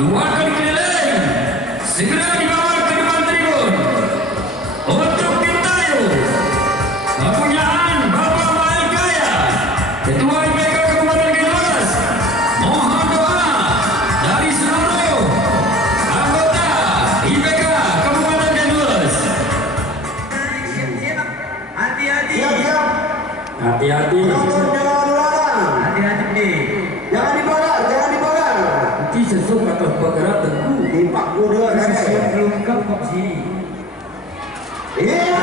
Dua kali keliling segera dibawa ke depan tribun untuk Kintayo kepunyaan Bapak Mail Kaya, Ketua IPK Kabupaten Kalimantan. Mohon doa dari seluruh anggota IPK Kabupaten Kalimantan. Hati-hati. Hati-hati. Hati-hati. Jangan dibawa. Nanti sesuk atau bergerak tentu. Impak gua Belum kau kok sini. Iya.